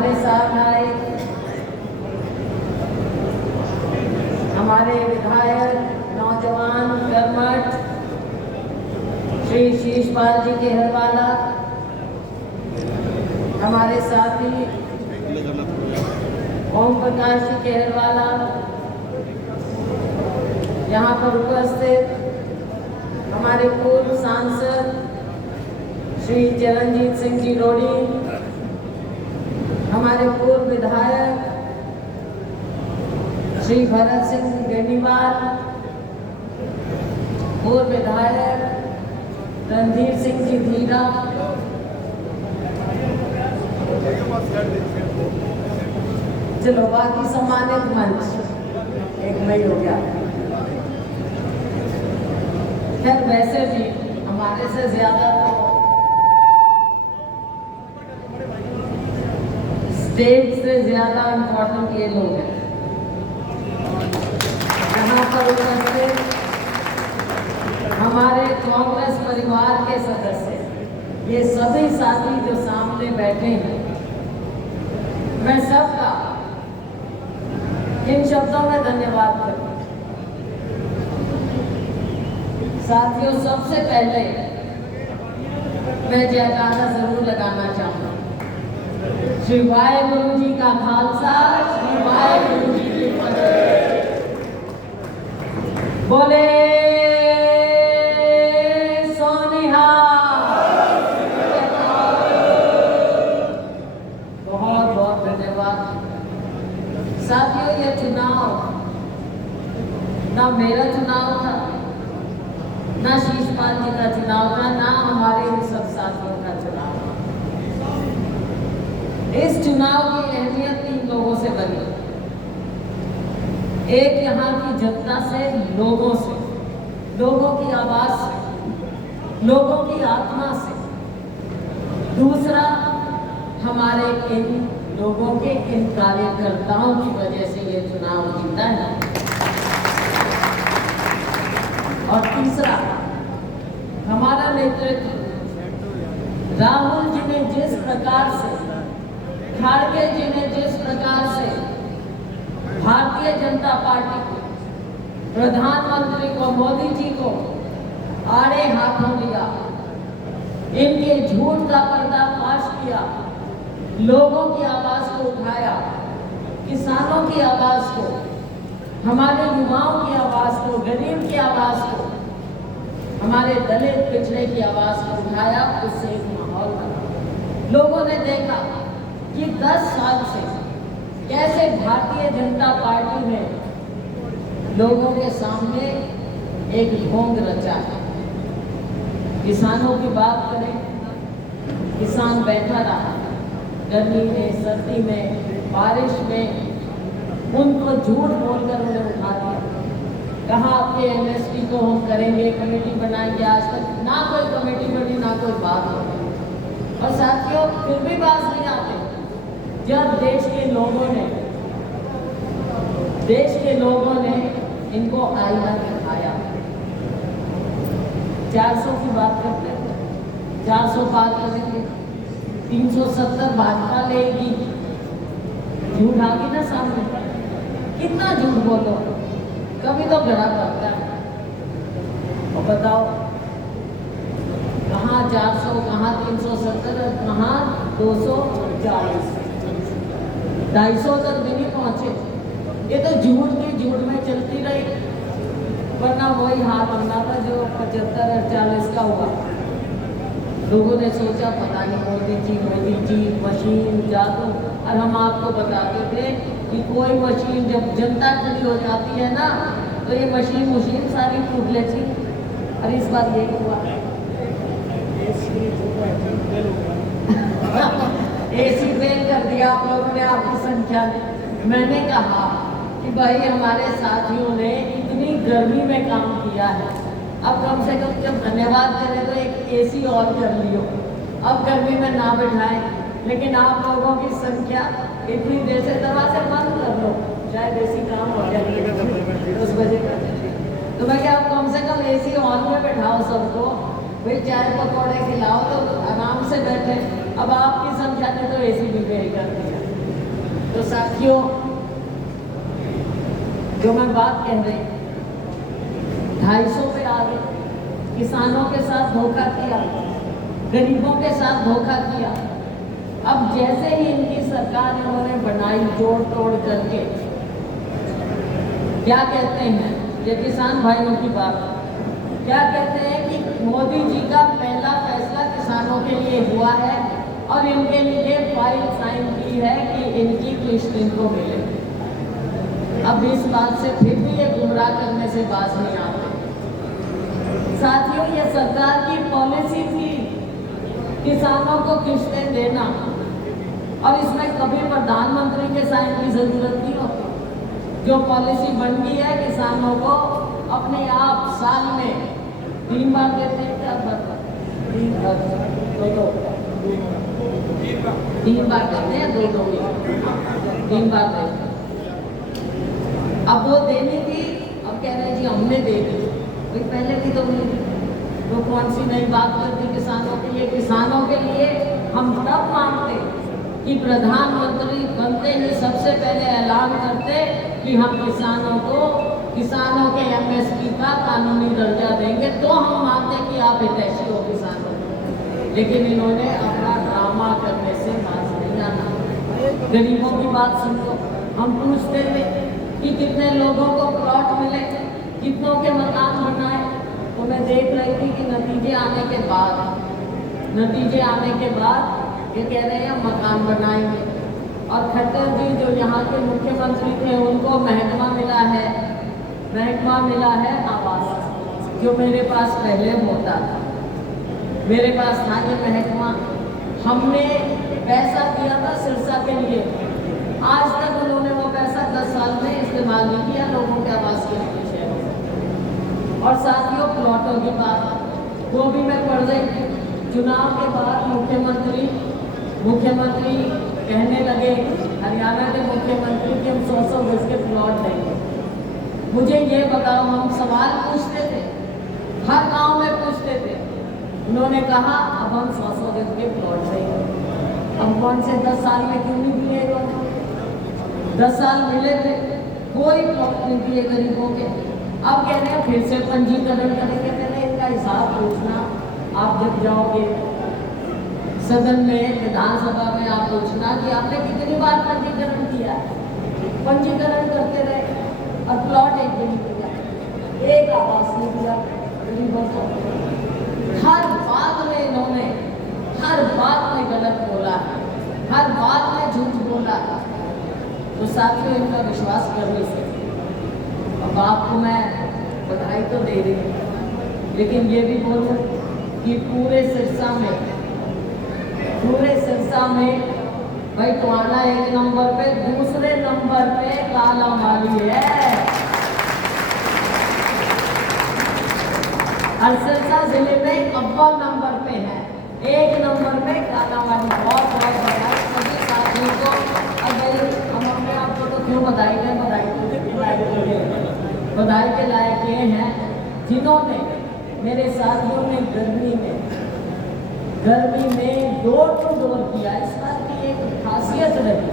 हमारे साथ आए हमारे विधायक नौजवान कर्मठ श्री शीशपाल जी केहरवाला, हमारे साथी ओम प्रकाश जी केहरवाला, यहाँ पर उपस्थित हमारे पूर्व सांसद श्री चरणजीत सिंह जी रोड़ी, हमारे पूर्व विधायक श्री भरत सिंह बेनीवाल, पूर्व विधायक रणधीर सिंह जी धीरा, चलो बाकी सम्मानित मंच एक मई हो गया। खैर वैसे भी हमारे से ज्यादा तो स्टेट से ज्यादा इम्पोर्टेंट ये लोग हैं। यहाँ पर उपस्थित हमारे कांग्रेस परिवार के सदस्य, ये सभी साथी जो सामने बैठे हैं, मैं सबका इन शब्दों में धन्यवाद करता हूँ। साथियों, सबसे पहले मैं जयकारा जरूर लगाना चाहूँगा। श्री वाहेगुरु जी का खालसा, श्री वाहेगुरु जी की फतेह। बोले सोनिहा। बहुत बहुत धन्यवाद। साथियों, ये चुनाव ना मेरा चुनाव था, ना शीशपाल जी का चुनाव था, ना हमारे इन सब साथियों का चुनाव था। इस चुनाव की अहमियत 3 लोगों से बनी। एक यहाँ की जनता से, लोगों से, लोगों की आवाज से, लोगों की आत्मा से। दूसरा, हमारे इन लोगों के इन कार्यकर्ताओं की वजह से ये चुनाव जीता है। और तीसरा, हमारा नेतृत्व राहुल जी ने जिस प्रकार से, खाड़गे जी ने जिस प्रकार से भारतीय जनता पार्टी को, प्रधानमंत्री को, मोदी जी को आड़े हाथों लिया, इनके झूठ का पर्दाफाश किया, लोगों की आवाज को उठाया, किसानों की आवाज को, हमारे युवाओं की आवाज को, गरीब की आवाज को, हमारे दलित पिछड़े की आवाज को उठाया। उससे एक माहौल बना। लोगों ने देखा कि 10 साल से कैसे भारतीय जनता पार्टी ने लोगों के सामने एक ढोंग रचा है। किसानों की बात करें, किसान बैठा रहा गर्मी में, सर्दी में, बारिश में, उनको झूठ बोलकर उन्हें उठा दिया। कहा आपके एमएसपी को हम करेंगे, कमेटी बनाएंगे। आज तक ना कोई कमेटी बनी, ना कोई बात हो। और साथियों, फिर भी बात नहीं आते। जब देश के लोगों ने इनको आईना दिखाया। 400 की बात करते हैं, 400 पार करेंगे, 370 भाजपा लेगी। झूठ आ गई ना सामने। कितना झूठ बोलो, कभी तो गड़ा पड़ता है। और बताओ, कहाँ 400, कहाँ 370, कहाँ 240, 250 तक भी नहीं पहुंचे। ये तो झूठ की झूठ में चलती रही, वरना वही हार बनना था जो 75 और 40 का हुआ। लोगों ने सोचा पता नहीं मोदी जी मशीन जादू। और हम आपको बताते थे कि कोई मशीन जब जनता खड़ी हो जाती है ना, तो ये मशीन सारी टूट लेती। और इस बार यही हुआ। एसी फेल कर दिया आप लोगों ने, आपकी संख्या ने। मैंने कहा कि भाई हमारे साथियों ने इतनी गर्मी में काम किया है, अब कम से कम जब धन्यवाद करें तो एक एसी और कर लियो। अब गर्मी में ना बिठाएं, लेकिन आप लोगों की संख्या इतनी देर से, दरवाजे बंद कर लो, शायद एसी काम हो जाए 10 बजे कर। तो मैं क्या, आप कम से कम एसी ऑन में बैठाओ सबको, भाई चाय पकौड़े खिलाओ तो आराम से बैठे। अब आपकी संख्या ने तो एसी भी फेल कर दिया। साथियों, जो मैं बात कह रही 250 पे आ गए, किसानों के साथ धोखा किया, गरीबों के साथ धोखा किया। अब जैसे ही इनकी सरकार इन्होंने बनाई जोड़ तोड़ करके, क्या कहते हैं ये किसान भाइयों की बात, क्या कहते हैं कि मोदी जी का पहला फैसला किसानों के लिए हुआ है और इनके लिए फाइल साइन की है कि इनकी किस्त इनको मिले। अब इस बात से फिर भी ये गुमराह करने से बाज नहीं आते। साथियों, ये सरकार की पॉलिसी थी किसानों को किस्तें देना, और इसमें कभी प्रधानमंत्री के साइन की जरूरत नहीं होती। जो पॉलिसी बन गई है, किसानों को अपने आप साल में 3 बार देते हैं, क्या बात 3 बार देते हैं, 2 3 बार देते हैं। अब वो देनी थी, अब कह रहे हैं जी हमने दे दी, भाई पहले भी तो मिली। तो कौन सी नई बात करती किसानों के लिए? किसानों के लिए हम तब मांगते कि प्रधानमंत्री बनते ही सबसे पहले ऐलान करते कि हम किसानों के एमएसपी का कानूनी दर्जा देंगे, तो हम मानते कि आप हितैषी हो किसानों। लेकिन इन्होंने अपना ड्रामा करने से बात नहीं आना। गरीबों की बात सुन लो, हम पूछते थे कि कितने लोगों को प्लॉट मिले, कितनों के मकान बनाए, तो मैं देख रही थी कि नतीजे आने के बाद ये कह रहे हैं मकान बनाएंगे। और खट्टर जी जो यहाँ के मुख्यमंत्री थे, उनको महकमा मिला है आवास, जो मेरे पास पहले होता था। मेरे पास था ये महकमा, हमने पैसा दिया था सिरसा के लिए, आज तक उन्होंने वो पैसा 10 साल में इस्तेमाल नहीं किया लोगों के आवास के लिए शहरों में। और साथियों, प्लॉटों की बात वो भी मैं पढ़ रही थी। चुनाव के बाद मुख्यमंत्री कहने लगे, हरियाणा के मुख्यमंत्री कि हम 100 गज के प्लॉट देंगे। मुझे ये बताओ, हम सवाल पूछते थे, हर गांव में पूछते थे, उन्होंने कहा अब हम 100 गज के प्लॉट देंगे। अब कौन से 10 साल में क्यों नहीं दिए? 10 साल मिले थे, कोई प्लॉट नहीं दिए गरीबों के। अब कह रहे हैं फिर से पंजीकरण करेंगे। पहले इनका हिसाब पूछना, आप जब जाओगे सदन में, विधानसभा में, आप पूछना कि आपने कितनी बार पंजीकरण किया। पंजीकरण करते रहे और प्लॉट एक भी नहीं दिया, एक आवास नहीं दिया गरीबों को। हर बात में इन्होंने गलत बोला, हर बात में झूठ बोला। तो साथियों, इनका विश्वास करने से अब आपको मैं बधाई तो दे रही हूँ, लेकिन ये भी बोलूँ कि पूरे सिरसा में भाई टोहाना 1 नंबर पे, दूसरे नंबर पे कालांवाली है। और सिरसा जिले में अव्वल नंबर पे है, 1 नंबर पे कालांवाली। बहुत बधाई सभी साथियों को। अगर हम अपने आप को तो क्यों बधाई दें, बधाई के लायक ये हैं जिन्होंने, मेरे साथियों ने गर्मी में डोर टू डोर किया। इस बात की एक खासियत रही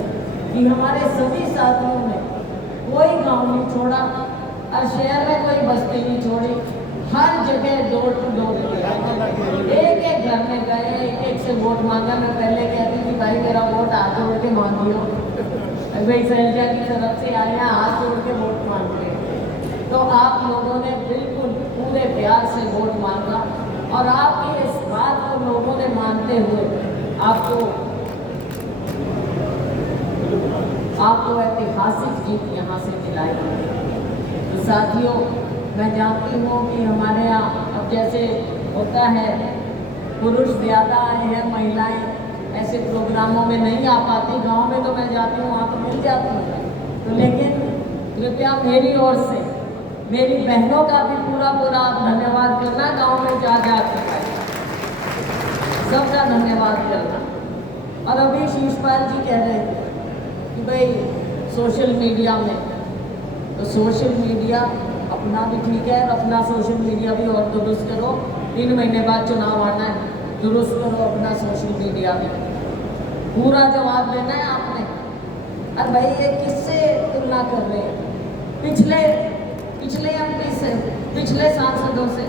कि हमारे सभी साथियों ने कोई गांव नहीं छोड़ा और शहर में कोई बस्ती नहीं छोड़ी, हर जगह डोर टू डोर किया। एक घर में गए, एक से वोट मांगा। मैं पहले कहती थी भाई मेरा वोट हाथ जोड़ के मांगियो, भाई शैलजा की तरफ से आए हैं, हाथ जोड़ के वोट मांग रहे। तो आप लोगों ने बिल्कुल पूरे प्यार से वोट मांगा और आपकी इस बात को लोगों ने मानते हुए आपको ऐतिहासिक जीत यहाँ से दिलाई। तो साथियों, मैं जानती हूँ कि हमारे यहाँ अब जैसे होता है, पुरुष ज़्यादा आए हैं, महिलाएं ऐसे प्रोग्रामों में नहीं आ पाती। गांव में तो मैं जाती हूँ, वहाँ तो मिल जाती हूँ। तो लेकिन कृपया मेरी ओर से मेरी बहनों का भी पूरा धन्यवाद करना। गांव में जा कर सबका धन्यवाद करना। और अभी शिषपाल जी कह रहे थे कि भाई सोशल मीडिया में, तो सोशल मीडिया अपना भी ठीक है और अपना सोशल मीडिया भी और दुरुस्त करो। 3 महीने बाद चुनाव आना है, दुरुस्त करो अपना सोशल मीडिया भी। पूरा जवाब देना है आपने और भाई ये किससे तुलना कर रहे हैं? पिछले पिछले एमपी से, पिछले सांसदों से,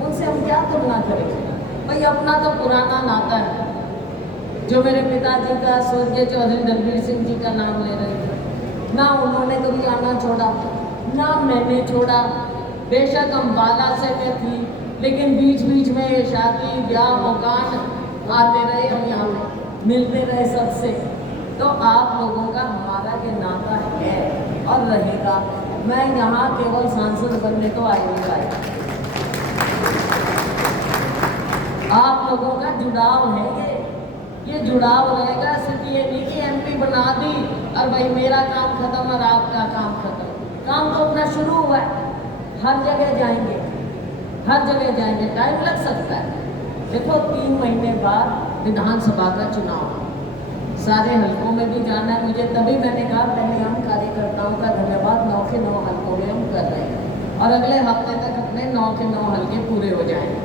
उनसे हम क्या तुलना करेंगे? भाई अपना तो पुराना नाता है, जो मेरे पिताजी का स्वर्गीय चौधरी दलबीर सिंह जी का नाम ले रहे थे, ना उन्होंने कभी आना छोड़ा, ना मैंने छोड़ा। बेशक हम बाला से में थी, लेकिन बीच बीच में ये शादी ब्याह मकान आते रहे, हम यहाँ पे मिलते रहे सबसे। तो आप लोगों का हमारा ये नाता है और रहेगा। मैं यहाँ केवल सांसद बनने तो आई नहीं आई, आप लोगों का जुड़ाव है ये जुड़ाव रहेगा। सिर्फ ये नहीं कि एमपी बना दी और भाई मेरा काम खत्म और आपका काम खत्म। काम तो अपना शुरू हुआ है, हर जगह जाएंगे, हर जगह जाएंगे, टाइम लग सकता है। देखो 3 महीने बाद विधानसभा का चुनाव, सारे हलकों में भी जाना है मुझे, तभी मैंने कहा पहले हम कार्यकर्ताओं का धन्यवाद, 9 के 9 हलकों में हम कर रहे हैं और अगले हफ्ते तक अपने 9 के 9 हलके पूरे हो जाएंगे।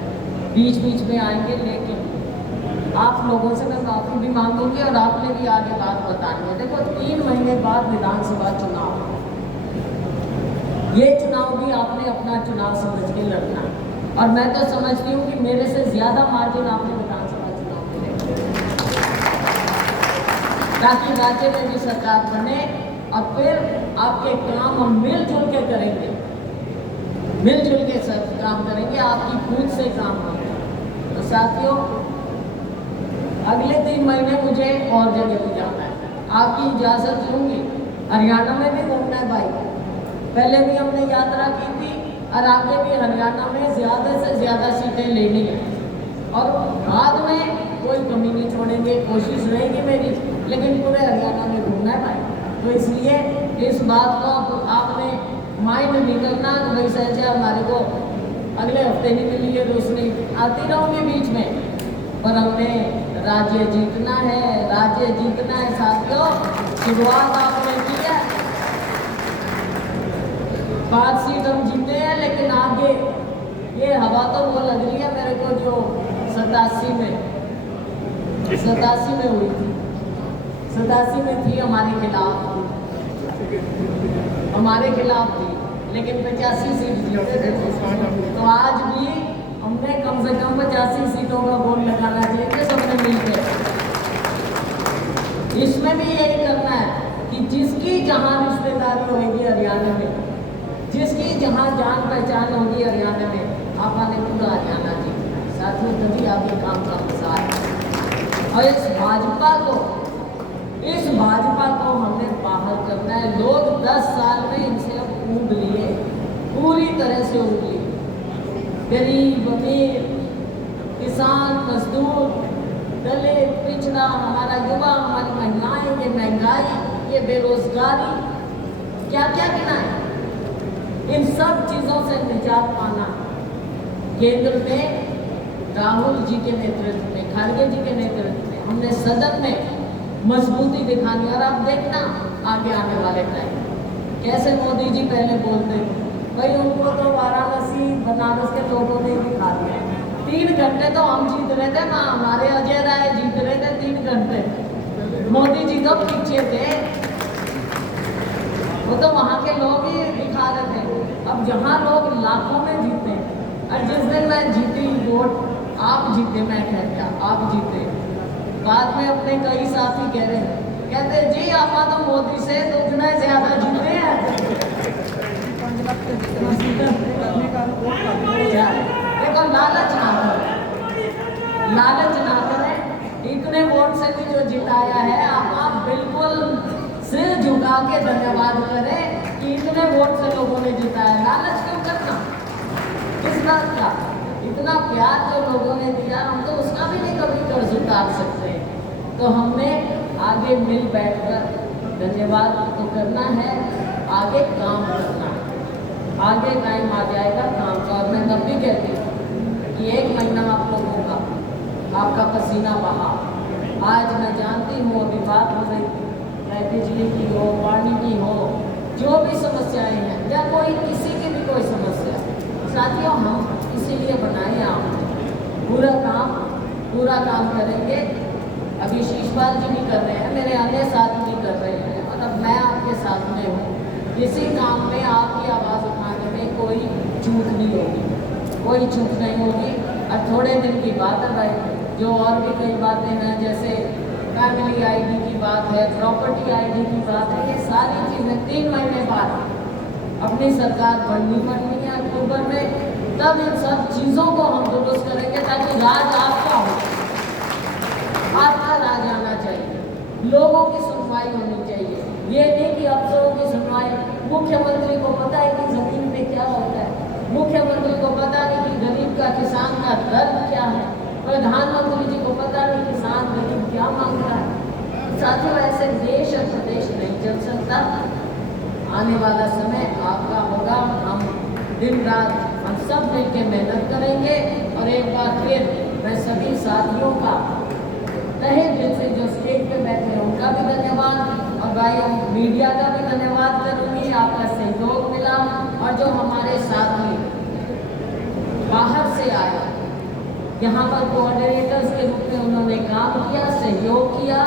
बीच बीच में आएंगे, लेकिन आप लोगों से मैं माफ़ी भी मांगूंगी और आपने भी आगे बात बतानी है। देखो 3 महीने बाद विधानसभा चुनाव, ये चुनाव भी आपने अपना चुनाव समझ के लड़ना, और मैं तो समझती हूँ कि मेरे से ज़्यादा मार्जिन आपने विधानसभा चुनाव में लेना, ताकि राज्य में भी सरकार बने और फिर आपके काम हम मिलजुल के करेंगे, मिलजुल के सब काम करेंगे, आपकी खुद से काम होगा। तो साथियों, अगले 3 महीने मुझे और जगह पे जाना है, आपकी इजाज़त लूँगी। हरियाणा में भी घूमना है भाई, पहले भी हमने यात्रा की थी और आगे भी हरियाणा में ज़्यादा से ज़्यादा सीटें लेनी है और बाद में कोई कमी नहीं छोड़ेंगे, कोशिश रहेगी मेरी, लेकिन पूरे हरियाणा में घूमना है भाई। तो इसलिए इस बात को आपने माइंड नहीं करना कि भाई सहज हमारे को अगले हफ्ते नहीं मिली है रोशनी, आती रहूँगी बीच में, पर हमने राज्य जीतना है, राज्य जीतना है साथियों। शुरुआत आपने की है, 5 सीट हम जीते हैं, लेकिन आगे ये हवा तो वो लग रही है मेरे को जो 87 में हुई थी, 87 में थी हमारे खिलाफ थी, लेकिन 85 सीट जीते थे। तो आज भी हमने कम से कम 85 सीटों का बोर्ड लगाना चाहिए सबने मिलकर। इसमें भी यही करना है कि जिसकी जहाँ रिश्तेदारी होगी हरियाणा में, जिसकी जहाँ जान पहचान होगी हरियाणा में, आपने पूरा हरियाणा जीतना है साथियों, तभी आगे काम का मजा है। और इस भाजपा को हमने बाहर करना है। लोग 10 साल में इनसे अब ऊब लिए, पूरी तरह से ऊब लिए। गरीब, अमीर, किसान, मजदूर, दलित, पिछड़ा, हमारा युवा, हमारी महिलाएं, ये महंगाई, ये बेरोजगारी, क्या क्या गिनाए, इन सब चीज़ों से निजात पाना। केंद्र में राहुल जी के नेतृत्व में, खड़गे जी के नेतृत्व में हमने सदन में मजबूती दिखानी। और आप देखना आगे आने वाले टाइम कैसे मोदी जी पहले बोलते भाई, उनको तो वाराणसी बनारस के लोगों ने दिखा दिया। 3 घंटे तो हम जीत रहे थे ना, हमारे अजय राय जीत रहे थे 3 घंटे, मोदी जी तो पीछे थे, वो तो वहाँ के लोग ही दिखा रहे थे। अब जहाँ लोग लाखों में जीते, और जिस दिन मैं जीती वोट आप जीते, मैं कह क्या आप जीते, बाद में अपने कई साथी कह रहे हैं, कहते जी आप तो मोदी से दुगना ज़्यादा जीते हैं। देखो लालच ना करें, इतने वोट से भी जो जिताया है आप बिल्कुल सिर झुका के धन्यवाद करें कि इतने वोट से लोगों ने जिताया। लालच क्यों करना, किस बात का? इतना प्यार जो लोगों ने दिया, हम तो उसका भी नहीं कभी कर्ज उतार सकते। तो हमने आगे मिल बैठकर धन्यवाद तो करना है, आगे काम करना है, आगे टाइम आ जाएगा काम का। और मैं तब भी कहती हूँ कि 1 महीना आप लोगों का, आपका पसीना बहा। आज मैं जानती हूँ अभी बात हो रही थी, चाहे बिजली की हो, पानी की हो, जो भी समस्याएं हैं या कोई किसी की भी कोई समस्या, साथियों हम इसीलिए बनाए आप पूरा काम करेंगे। अभी शीशपाल जी भी कर रहे हैं, मेरे अन्य साथी भी कर रहे हैं, और अब किसी काम में आपकी आवाज़ उठाने में कोई चूक नहीं होगी, कोई चूक नहीं होगी। और थोड़े दिन की बात है भाई, जो और भी कई बातें हैं, जैसे फैमिली आईडी की बात है, प्रॉपर्टी आईडी की बात है, ये सारी चीज़ें 3 महीने बाद अपनी सरकार बननी है अक्टूबर में, तब इन सब चीज़ों को हम दुरुस्त करेंगे ताकि राज आपका हो, आपका राज आना चाहिए, लोगों की सुनवाई होनी चाहिए। ये नहीं कि अफसरों की सुनवाई, मुख्यमंत्री को पता है कि जमीन पे क्या होता है, मुख्यमंत्री को पता नहीं कि गरीब का, किसान का दर्द क्या है, प्रधानमंत्री जी को पता नहीं किसान गरीब क्या मांग रहा है। साथियों, ऐसे देश और प्रदेश नहीं चल सकता। आने वाला समय आपका होगा, हम दिन रात हम सब मिलकर मेहनत करेंगे। और एक बार फिर मैं सभी साथियों का तहे दिल से, जो स्टेज पे बैठे हैं उनका भी धन्यवाद, और भाइयों मीडिया का भी धन्यवाद करूँगी, आपका सहयोग मिला। और जो हमारे साथी बाहर से आए, यहाँ पर कोऑर्डिनेटर्स के रूप में उन्होंने काम किया, सहयोग किया,